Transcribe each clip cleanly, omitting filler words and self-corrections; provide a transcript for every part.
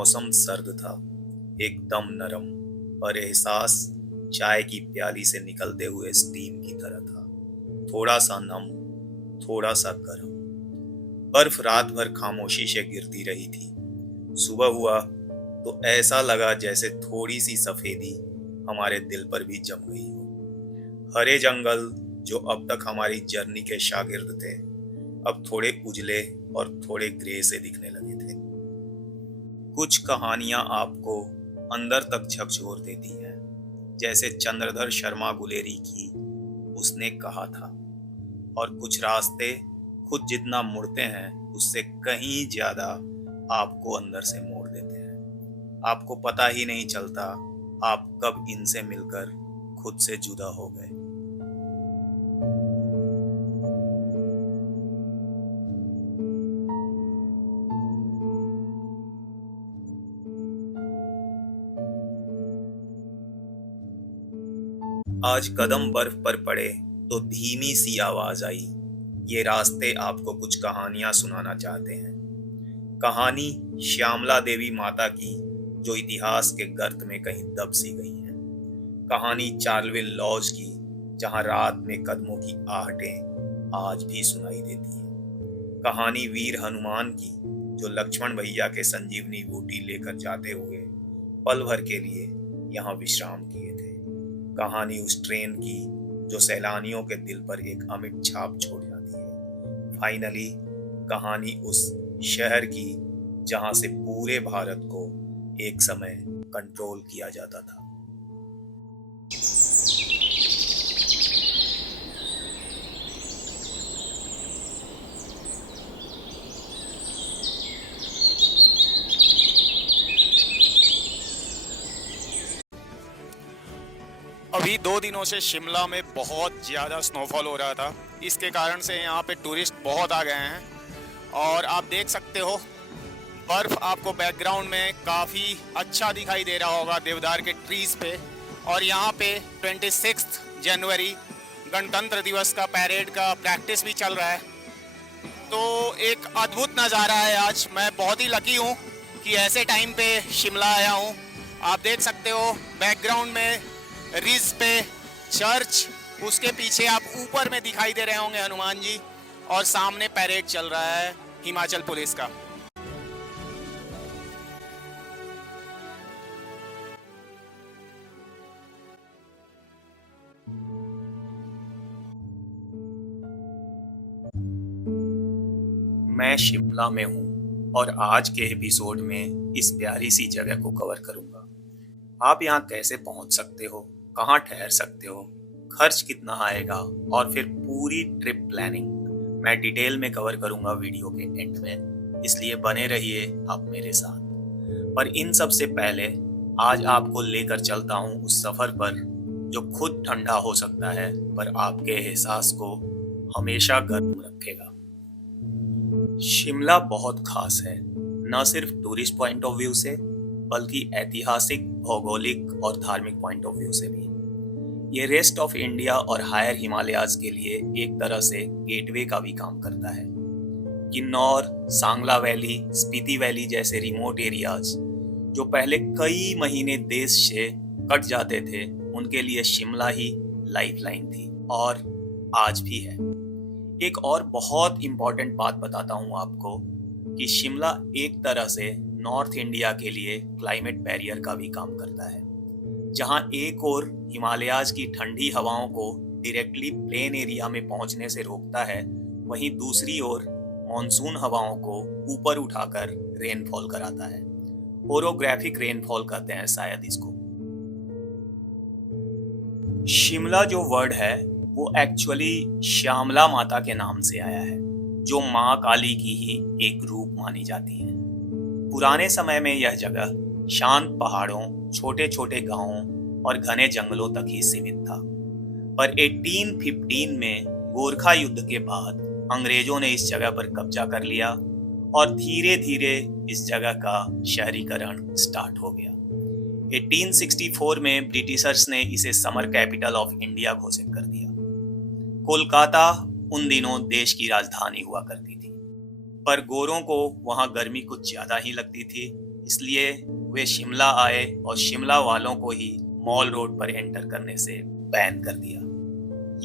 मौसम सर्द था, एकदम नरम, और एहसास चाय की प्याली से निकलते हुए स्टीम की तरह था। थोड़ा सा नम, थोड़ा सा गर्म। बर्फ रात भर खामोशी से गिरती रही थी। सुबह हुआ तो ऐसा लगा जैसे थोड़ी सी सफेदी हमारे दिल पर भी जम गई हो। हरे जंगल जो अब तक हमारी जर्नी के शागिर्द थे, अब थोड़े उजले और थोड़े ग्रे से दिखने लगे थे। कुछ कहानियां आपको अंदर तक झकझोर देती हैं, जैसे चंद्रधर शर्मा गुलेरी की उसने कहा था, और कुछ रास्ते खुद जितना मुड़ते हैं उससे कहीं ज्यादा आपको अंदर से मोड़ देते हैं। आपको पता ही नहीं चलता आप कब इनसे मिलकर खुद से जुदा हो गए। आज कदम बर्फ पर पड़े तो धीमी सी आवाज आई, ये रास्ते आपको कुछ कहानियां सुनाना चाहते हैं। कहानी श्यामला देवी माता की, जो इतिहास के गर्त में कहीं दब सी गई है। कहानी चार्लविल लॉज की, जहां रात में कदमों की आहटें आज भी सुनाई देती हैं। कहानी वीर हनुमान की, जो लक्ष्मण भैया के संजीवनी बूटी लेकर जाते हुए पल भर के लिए यहाँ विश्राम किए थे। कहानी उस ट्रेन की जो सैलानियों के दिल पर एक अमिट छाप छोड़ जाती है। फाइनली कहानी उस शहर की जहां से पूरे भारत को एक समय कंट्रोल किया जाता था। अभी 2 दिनों से शिमला में बहुत ज़्यादा स्नोफॉल हो रहा था। इसके कारण से यहाँ पे टूरिस्ट बहुत आ गए हैं, और आप देख सकते हो बर्फ़ आपको बैकग्राउंड में काफ़ी अच्छा दिखाई दे रहा होगा देवदार के ट्रीज़ पे। और यहाँ पे 26 जनवरी गणतंत्र दिवस का पैरेड का प्रैक्टिस भी चल रहा है। तो एक अद्भुत नज़ारा है। आज मैं बहुत ही लकी हूँ कि ऐसे टाइम पे शिमला आया हूँ। आप देख सकते हो बैकग्राउंड में रिज पे चर्च, उसके पीछे आप ऊपर में दिखाई दे रहे होंगे हनुमान जी, और सामने पैरेड चल रहा है हिमाचल पुलिस का। मैं शिमला में हूँ और आज के एपिसोड में इस प्यारी सी जगह को कवर करूंगा। आप यहाँ कैसे पहुँच सकते हो, कहाँ ठहर सकते हो, खर्च कितना आएगा, और फिर पूरी ट्रिप प्लानिंग मैं डिटेल में कवर करूंगा वीडियो के एंड में, इसलिए बने रहिए आप मेरे साथ। पर इन सब से पहले आज आपको लेकर चलता हूँ उस सफर पर जो खुद ठंडा हो सकता है पर आपके एहसास को हमेशा गर्म रखेगा। शिमला बहुत खास है, न सिर्फ टूरिस्ट पॉइंट ऑफ व्यू से बल्कि ऐतिहासिक, भौगोलिक और धार्मिक पॉइंट ऑफ व्यू से भी। ये रेस्ट ऑफ इंडिया और हायर हिमालयाज के लिए एक तरह से गेटवे का भी काम करता है। किन्नौर, सांगला वैली, स्पीति वैली जैसे रिमोट एरियाज जो पहले कई महीने देश से कट जाते थे, उनके लिए शिमला ही लाइफलाइन थी और आज भी है। एक और बहुत इंपॉर्टेंट बात बताता हूँ आपको कि शिमला एक तरह से नॉर्थ इंडिया के लिए क्लाइमेट बैरियर का भी काम करता है। जहाँ एक और हिमालयाज की ठंडी हवाओं को डायरेक्टली प्लेन एरिया में पहुंचने से रोकता है, वहीं दूसरी ओर मॉनसून हवाओं को ऊपर उठाकर रेनफॉल कराता है। ओरोग्राफिक रेनफॉल कहते हैं शायद इसको। शिमला जो वर्ड है वो एक्चुअली श्यामला माता के नाम से आया है, जो माँ काली की ही एक रूप मानी जाती है। पुराने समय में यह जगह शांत पहाड़ों, छोटे छोटे गांवों और घने जंगलों तक ही सीमित था। पर 1815 में गोरखा युद्ध के बाद अंग्रेजों ने इस जगह पर कब्जा कर लिया और धीरे धीरे इस जगह का शहरीकरण स्टार्ट हो गया। 1864 में ब्रिटिशर्स ने इसे समर कैपिटल ऑफ इंडिया घोषित कर दिया। कोलकाता उन दिनों देश की राजधानी हुआ करती थी, पर गोरों को वहां गर्मी कुछ ज्यादा ही लगती थी, इसलिए वे शिमला आए और शिमला वालों को ही मॉल रोड पर एंटर करने से बैन कर दिया।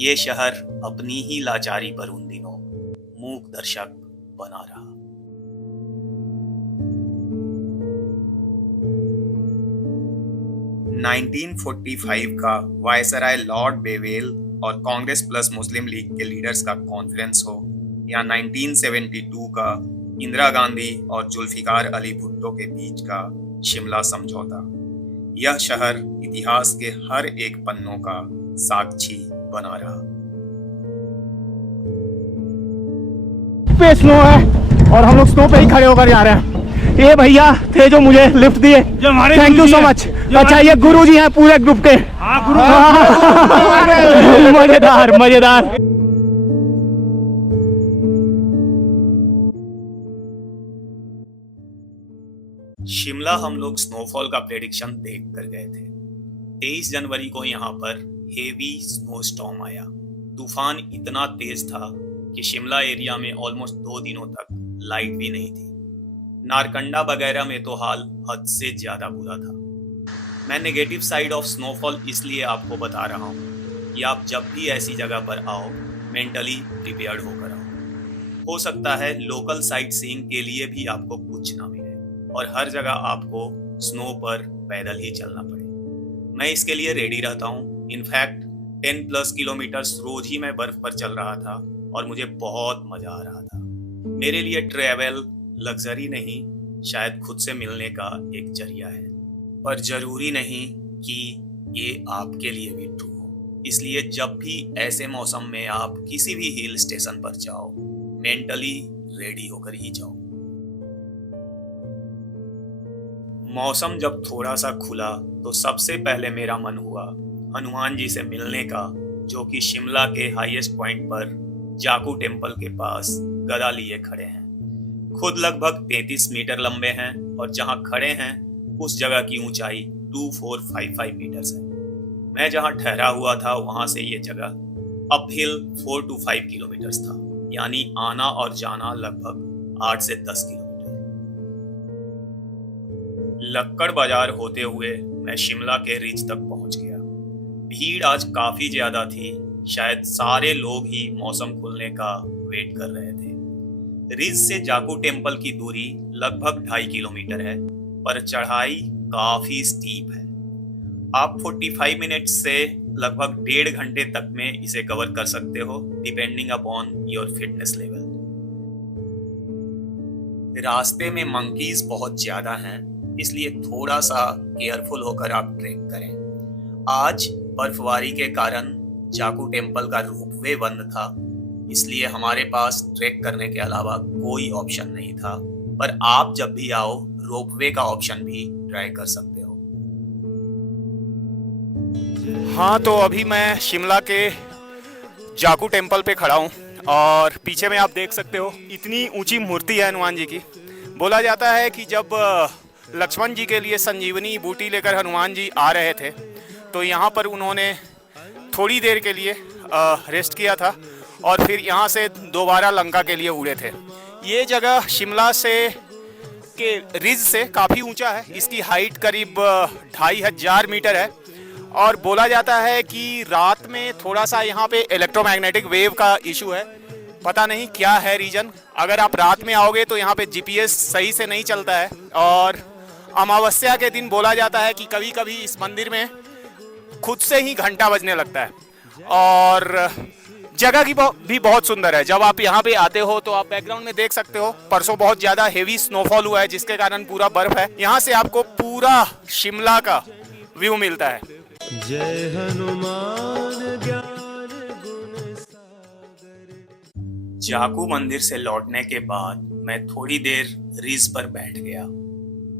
ये शहर अपनी ही लाचारी पर उन दिनों मूक दर्शक बना रहा। नाइनटीन 1945 का वायसराय लॉर्ड बेवेल और कांग्रेस प्लस मुस्लिम लीग के लीडर्स का कॉन्फ्रेंस हो या 1972 का इंदिरा गांधी और जुल्फिकार अली भुट्टो के बीच का शिमला समझौता, यह शहर इतिहास के हर एक पन्नों का साक्षी बना रहा। पे स्नो है और हम लोग स्नो पे ही खड़े होकर जा रहे हैं। ये भैया थे जो मुझे लिफ्ट दिए, थैंक यू सो मच। अच्छा, ये गुरुजी हैं पूरे ग्रुप के। मजेदार मजेदार। शिमला हम लोग स्नोफॉल का प्रेडिक्शन देख कर गए थे। 23 जनवरी को यहाँ पर हेवी स्नो स्टॉर्म आया। तूफान इतना तेज था कि शिमला एरिया में ऑलमोस्ट 2 दिनों तक लाइट भी नहीं थी। नारकंडा वगैरह में तो हाल हद से ज्यादा बुरा था। मैं नेगेटिव साइड ऑफ स्नोफॉल इसलिए आपको बता रहा हूँ कि आप जब भी ऐसी जगह पर आओ मेंटली प्रिपेयर्ड होकर आओ। हो सकता है लोकल साइट सीइंग के लिए भी आपको कुछ ना मिले और हर जगह आपको स्नो पर पैदल ही चलना पड़े। मैं इसके लिए रेडी रहता हूँ। इनफैक्ट 10+ किलोमीटर्स रोज ही मैं बर्फ पर चल रहा था और मुझे बहुत मजा आ रहा था। मेरे लिए ट्रैवल लग्जरी नहीं, शायद खुद से मिलने का एक जरिया है, पर जरूरी नहीं कि ये आपके लिए भी ट्रू हो। इसलिए जब भी ऐसे मौसम में आप किसी भी हिल स्टेशन पर जाओ, मेंटली रेडी होकर ही जाओ। मौसम जब थोड़ा सा खुला तो सबसे पहले मेरा मन हुआ हनुमान जी से मिलने का, जो कि शिमला के हाईएस्ट पॉइंट पर जाकू टेम्पल के पास गदा लिए खड़े हैं। खुद लगभग 33 मीटर लंबे हैं और जहां खड़े हैं उस जगह की ऊंचाई 2455 मीटर्स है। मैं जहां ठहरा हुआ था वहां से ये जगह अपहिल 4 to 5 किलोमीटर्स था, यानी आना और जाना लगभग 8 से 10 किलोमीटर। लक्कड़ बाजार होते हुए मैं शिमला के रिज तक पहुंच गया। भीड़ आज काफी ज्यादा थी, शायद सारे लोग ही मौसम खुलने का वेट कर रहे थे। रिज से जाकू टेम्पल की दूरी लगभग 2.5 किलोमीटर है, पर चढ़ाई काफी स्टीप है। आप 45 मिनट से लगभग 1.5 घंटे तक में इसे कवर कर सकते हो, depending upon your fitness level. रास्ते में मंकीज बहुत ज्यादा हैं, इसलिए थोड़ा सा केयरफुल होकर आप ट्रेक करें। आज बर्फबारी के कारण जाकू टेम्पल का रोपवे बंद था, इसलिए हमारे पास ट्रेक करने के अलावा कोई ऑप्शन नहीं था, पर आप जब भी आओ रोपवे का ऑप्शन भी ट्राई कर सकते हो। हाँ, तो अभी मैं शिमला के जाकू टेम्पल पे खड़ा हूँ और पीछे में आप देख सकते हो इतनी ऊंची मूर्ति है हनुमान जी की। बोला जाता है कि जब लक्ष्मण जी के लिए संजीवनी बूटी लेकर हनुमान जी आ रहे थे तो यहाँ पर उन्होंने थोड़ी देर के लिए रेस्ट किया था और फिर यहाँ से दोबारा लंका के लिए उड़े थे। ये जगह शिमला से के रिज से काफ़ी ऊंचा है। इसकी हाइट करीब 2500 मीटर है और बोला जाता है कि रात में थोड़ा सा यहाँ पे इलेक्ट्रोमैग्नेटिक वेव का इशू है। पता नहीं क्या है रीजन। अगर आप रात में आओगे तो यहाँ पे जीपीएस सही से नहीं चलता है और अमावस्या के दिन बोला जाता है कि कभी कभी इस मंदिर में खुद से ही घंटा बजने लगता है। और जगह की भी बहुत सुंदर है। जब आप यहाँ पे आते हो तो आप बैकग्राउंड में देख सकते हो परसों बहुत ज़्यादा हेवी स्नोफॉल हुआ है, जिसके कारण पूरा बर्फ है। यहाँ से आपको पूरा शिमला का व्यू मिलता है। जय हनुमान ज्ञान गुण सागर। जाकू मंदिर से लौटने के बाद मैं थोड़ी देर रिज पर बैठ गया।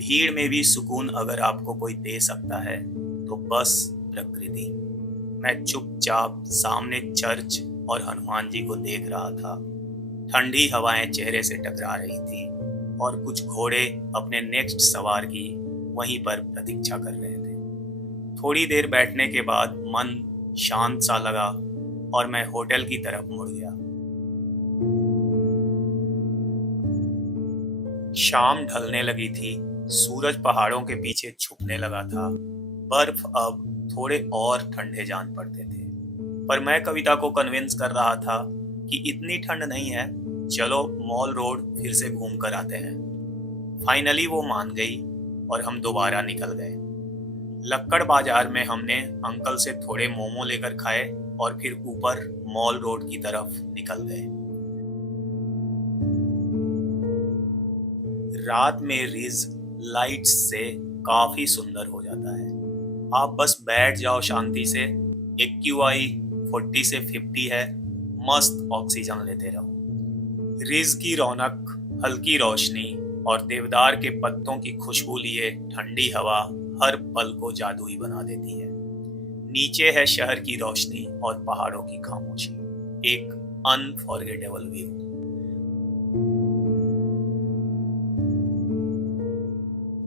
भीड़ में भी सुकून अगर आपको कोई दे सकता है तो बस प्रकृति। मैं चुपचाप सामने चर्च और हनुमान जी को देख रहा था। ठंडी हवाएं चेहरे से टकरा रही थी और कुछ घोड़े अपने नेक्स्ट सवार की वहीं पर प्रतीक्षा कर रहे थे। थोड़ी देर बैठने के बाद मन शांत सा लगा और मैं होटल की तरफ मुड़ गया। शाम ढलने लगी थी। सूरज पहाड़ों के पीछे छुपने लगा था। बर्फ अब थोड़े और ठंडे जान पड़ते थे, पर मैं कविता को कन्विंस कर रहा था कि इतनी ठंड नहीं है, चलो मॉल रोड फिर से घूम कर आते हैं। फाइनली वो मान गई और हम दोबारा निकल गए। लक्कड़ बाजार में हमने अंकल से थोड़े मोमो लेकर खाए और फिर ऊपर मॉल रोड की तरफ निकल गए। रात में रिज लाइट्स से काफी सुंदर हो जाता है। आप बस बैठ जाओ शांति से। AQI 40 से 50 है, मस्त ऑक्सीजन लेते रहो। रिज की रौनक, हल्की रोशनी और देवदार के पत्तों की खुशबू लिए ठंडी हवा हर पल को जादुई बना देती है। नीचे है शहर की रोशनी और पहाड़ों की खामोशी, एक अनफॉरगेटेबल व्यू।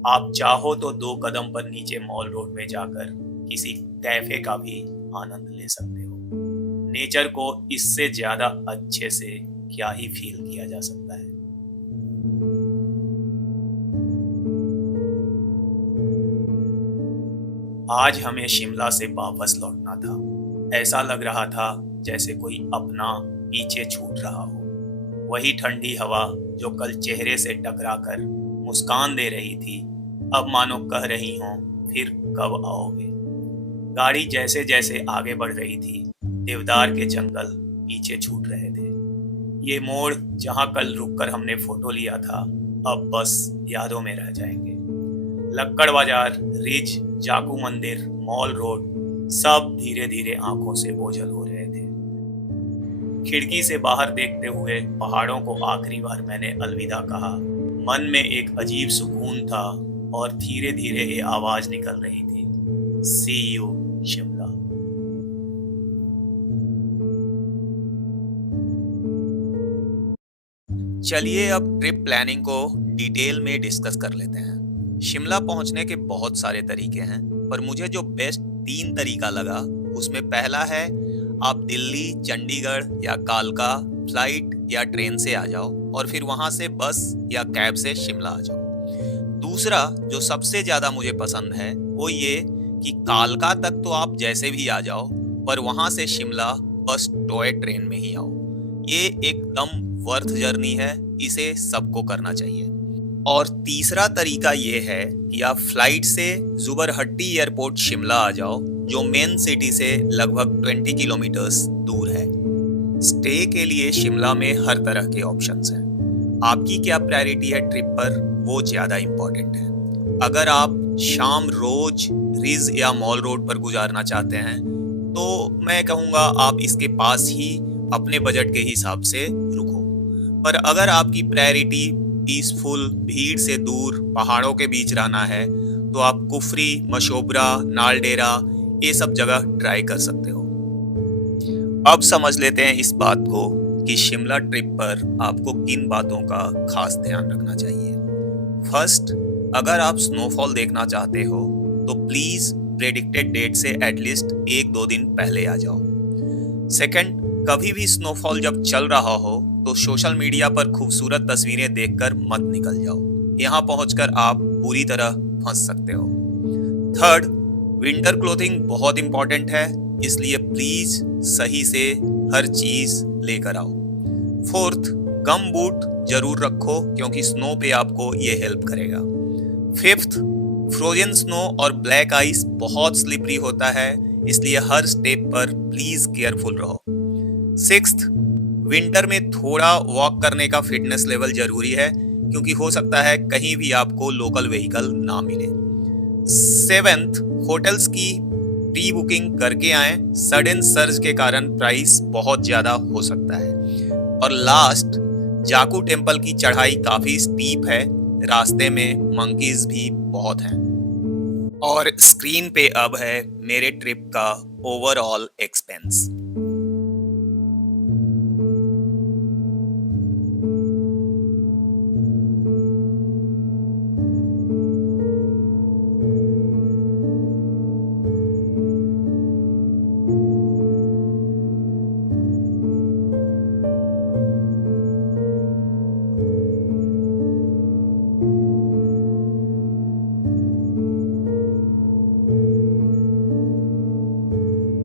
आप चाहो तो 2 कदम पर नीचे मॉल रोड में जाकर किसी कैफे का भी आनंद ले सकते हो। नेचर को इससे ज्यादा अच्छे से क्या ही फील किया जा सकता है। आज हमें शिमला से वापस लौटना था। ऐसा लग रहा था जैसे कोई अपना पीछे छूट रहा हो। वही ठंडी हवा जो कल चेहरे से टकराकर मुस्कान दे रही थी, अब मानो कह रही हो फिर कब आओगे। गाड़ी जैसे जैसे आगे बढ़ रही थी, देवदार के जंगल पीछे छूट रहे थे। ये मोड़ जहां कल रुककर हमने फोटो लिया था, अब बस यादों में रह जाएंगे। लक्कड़ बाजार, रिज, जाकू मंदिर, मॉल रोड, सब धीरे धीरे आंखों से ओझल हो रहे थे। खिड़की से बाहर देखते हुए पहाड़ों को आखिरी बार मैंने अलविदा कहा। मन में एक अजीब सुकून था और धीरे धीरे ये आवाज निकल रही थी, सी यू शिमला। चलिए अब ट्रिप प्लानिंग को डिटेल में डिस्कस कर लेते हैं। शिमला पहुंचने के बहुत सारे तरीके हैं, पर मुझे जो बेस्ट 3 तरीका लगा उसमें पहला है आप दिल्ली, चंडीगढ़ या कालका फ्लाइट या ट्रेन से आ जाओ और फिर वहां से बस या कैब से शिमला आ जाओ। दूसरा जो सबसे ज्यादा मुझे पसंद है वो ये कि कालका तक तो आप जैसे भी आ जाओ, पर वहां से शिमला बस टॉय ट्रेन में ही आओ। ये एकदम वर्थ जर्नी है, इसे सबको करना चाहिए। और तीसरा तरीका ये है कि आप फ्लाइट से जुबरहट्टी एयरपोर्ट शिमला आ जाओ, जो मेन सिटी से लगभग 20 किलोमीटर्स दूर है। स्टे के लिए शिमला में हर तरह के ऑप्शंस हैं। आपकी क्या प्रायोरिटी है ट्रिप पर, वो ज्यादा इम्पोर्टेंट है। अगर आप शाम रोज रिज या मॉल रोड पर गुजारना चाहते हैं तो मैं कहूँगा आप इसके पास ही अपने बजट के हिसाब से रुको। पर अगर आपकी प्रायोरिटी पीसफुल, भीड़ से दूर, पहाड़ों के बीच रहना है तो आप कुफरी, मशोबरा, नालडेरा ये सब जगह ट्राई कर सकते हो। अब समझ लेते हैं इस बात को कि शिमला ट्रिप पर आपको किन बातों का खास ध्यान रखना चाहिए। फर्स्ट, अगर आप स्नोफॉल देखना चाहते हो तो प्लीज प्रेडिक्टेड डेट से एटलीस्ट 1-2 दिन पहले आ जाओ। सेकंड, कभी भी स्नोफॉल जब चल रहा हो तो सोशल मीडिया पर खूबसूरत तस्वीरें देखकर मत निकल जाओ, यहाँ पहुंचकर आप बुरी तरह फंस सकते हो। थर्ड, विंटर क्लोथिंग बहुत इंपॉर्टेंट है, इसलिए प्लीज सही से हर चीज लेकर आओ। फोर्थ, गम बूट जरूर रखो क्योंकि स्नो पे आपको ये हेल्प करेगा। फिफ्थ, फ्रोजन स्नो और ब्लैक आइस बहुत स्लिपरी होता है, इसलिए हर स्टेप पर प्लीज केयरफुल रहो। सिक्स्थ, विंटर में थोड़ा वॉक करने का फिटनेस लेवल जरूरी है क्योंकि हो सकता है कहीं भी आपको लोकल व्हीकल ना मिले। सेवेंथ, होटल्स की प्री बुकिंग करके आएं, सडन सर्ज के कारण प्राइस बहुत ज्यादा हो सकता है। और लास्ट, जाकू टेम्पल की चढ़ाई काफी स्टीप है, रास्ते में मंकीज भी बहुत हैं। और स्क्रीन पे अब है मेरे ट्रिप का ओवरऑल एक्सपेंस।